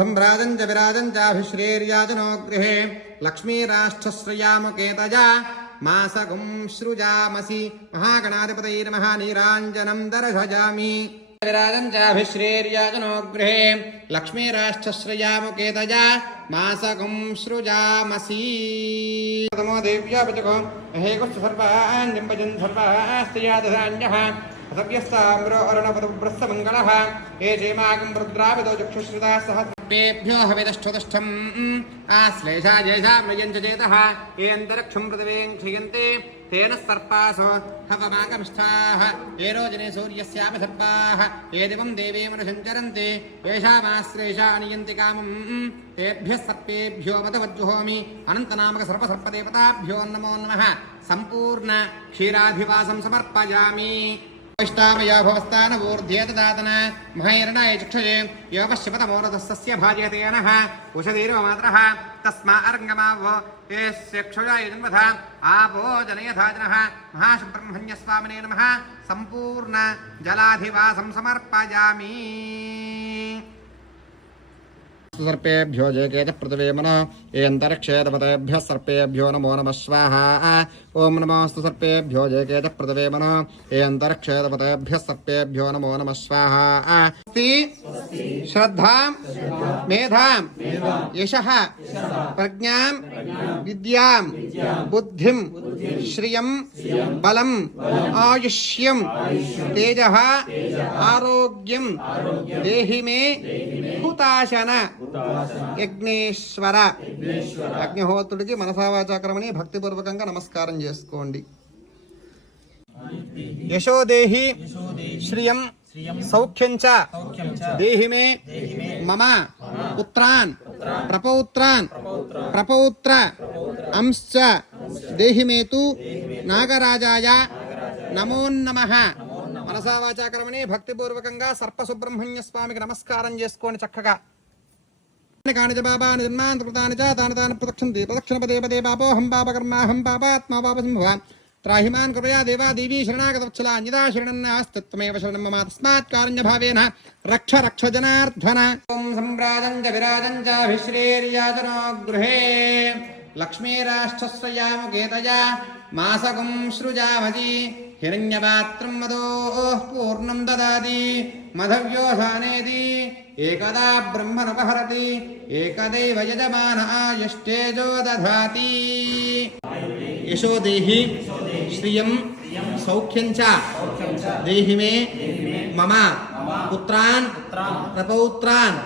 संभ्राजं च विराजं चाभिश्रेर्याजनो गृहे लक्ष्मीराष्ट्रश्रयामुकेतजा मासकुं सृजामसि महागणाधिपतये नमः नीराञ्जनं दर्शयामि विराजं चाभिश्रेर्याजनो गृहे लक्ष्मीराष्ट्रश्रयामुकेतजा मासकुं सृजामसि नमो देव्यापचको हेकुश्च सर्वाञ्जम्बजन् सर्वास्त्रियादधान्यः असभ्यस्ताम्रो अरुणपदब्रस्तमङ्गलः ये चेमाकं रुद्राविदो चक्षुश्रुताः सहस्रेभ्यो हविदष्टुदष्टम् आश्लेषा जयसा मृयञ्च चेतः ये अन्तरिक्षं पृथिवीं क्षयन्ते तेन सर्पासो हवमागमिष्ठाः ये रोजने सूर्यस्यापि सर्पाः ये दिवं देवीमनुसञ्चरन्ति येषामाश्लेषा नियन्ति कामम् तेभ्यः सर्पेभ्यो मदवज्जुहोमि अनन्तनामक सर्वसर्पदेवताभ्यो नमो नमः सम्पूर्ण क्षीराधिवासं समर्पयामि वैष्टामया भवस्तानवूर्ध्ये ददातन महैरणाय चक्षये योपश्यपतमोरधस्य भाजयतेनः उषधीर्व मात्रः तस्मा अर्ङ्गमावो यस्य क्षुजा यजन्वथ आपो जनयथा जनः महाशुब्रह्मण्यस्वामिने नमः सम्पूर्ण जलाधिवासं समर्पयामि सर्पेभ्यो जयकेत पृथिवे मनः ये अन्तरिक्षेतपतेभ्यः सर्पेभ्यो नमो नमः स्वाहा ओं नमोऽस्तु सर्पेभ्यो जयकेत पृथिवे मनः ये अन्तरिक्षेतपतेभ्यः सर्पेभ्यो नमो नमः स्वाहा श्रद्धां मेधां यशः प्रज्ञां विद्यां बुद्धिं श्रियं बलं आयुष्यं तेजः आरोग्यं देहि मे हुताशन యజ్ఞేశ్వర అగ్నిహోత్రుడికి మనసావాచాకరమని భక్తిపూర్వకంగా నమస్కారం చేసుకోండి. యశోదేహి శ్రియం సౌఖ్యం చ దేహి మే మమ పుత్రాన్ ప్రపౌత్రాన్ ప్రపౌత్ర అంశ్చ దేహి మే తు నాగరాజాయ నమో నమః. మనసావాచాకరమని భక్తిపూర్వకంగా సర్పసుబ్రహ్మణ్య స్వామికి నమస్కారం చేసుకోండి. చక్కగా కాని బాబాని జన్మాంతృతాని చ తాని తాని ప్రదక్షిణంతి ప్రదక్షిణ పదే పదే పాపోహం పాపకర్మాహం పాపాత్మా పాపసింభవ త్రాహిమాన్ కృపయా దేవా దేవీ శరణాగతవత్సలా అన్యదా శరణం నాస్తత్వమేవ శరణం మమ తస్మాత్ కారుణ్యభావేన రక్ష రక్ష జనార్దన. ఓం సంభ్రాజం చ విరాజం చాభిశ్రేర్యాజనో గృహే లక్ష్మీరాష్ట్రశ్రయాముకేతజా మాసకం సృజామసి హిరణ్యపాత్రం మదోః పూర్ణం దదాతి మధవ్యోధానేతి ఏకదా బ్రహ్మనుపహరతి ఏకదైవ యజమాన ఆయుష్టేజో దధాతి. యశోదేహి శ్రియం సౌఖ్యం చ దేహి మే మమ పుత్రాన్ ప్రపౌత్రాన్